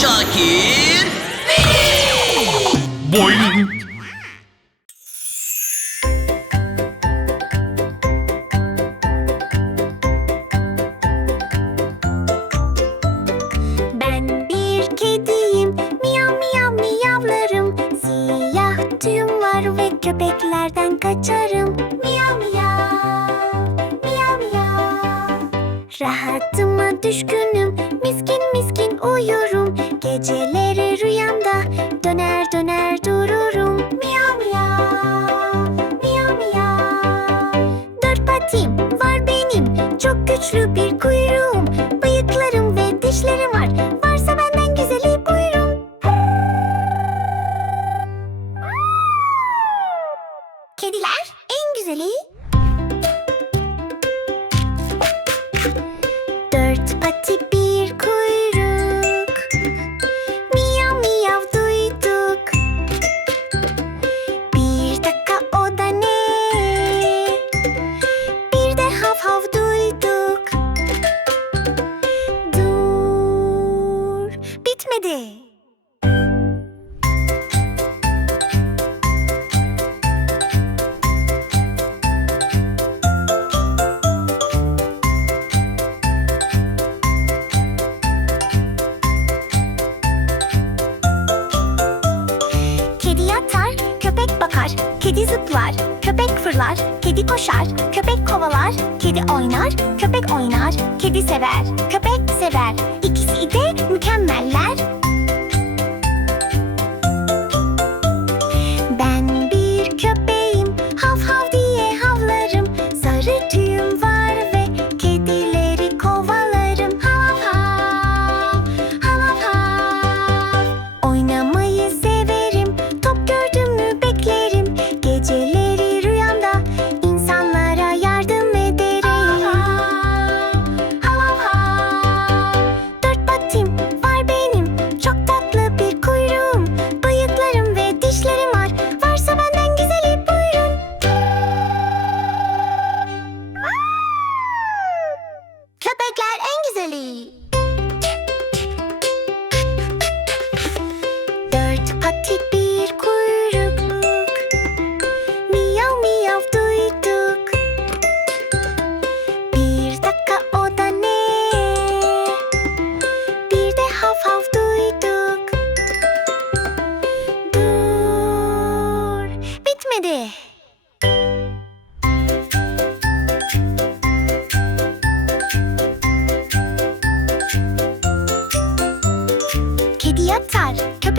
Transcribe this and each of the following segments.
Şakir. Boing. Ben bir kediyim, miyav miyav miyavlarım. Siyah tüyüm var ve köpeklerden kaçarım. Miyav, Rahatıma düşkünüm, miskin miskin uyurum. Geceleri rüyamda döner döner dururum. Miyav miyav, miyav miyav. Dört patim var benim, çok güçlü bir kuyruğum. Bıyıklarım ve dişlerim var. Varsa benden güzeli buyurun. Kediler en güzeli. Dört zıplar, köpek fırlar, kedi koşar, köpek kovalar, kedi oynar, köpek oynar, kedi sever, köpek en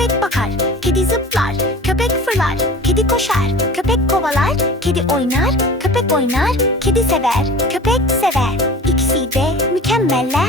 köpek bakar, kedi zıplar, köpek fırlar, kedi koşar, köpek kovalar, kedi oynar, köpek oynar, kedi sever, köpek sever. İkisi de mükemmeller.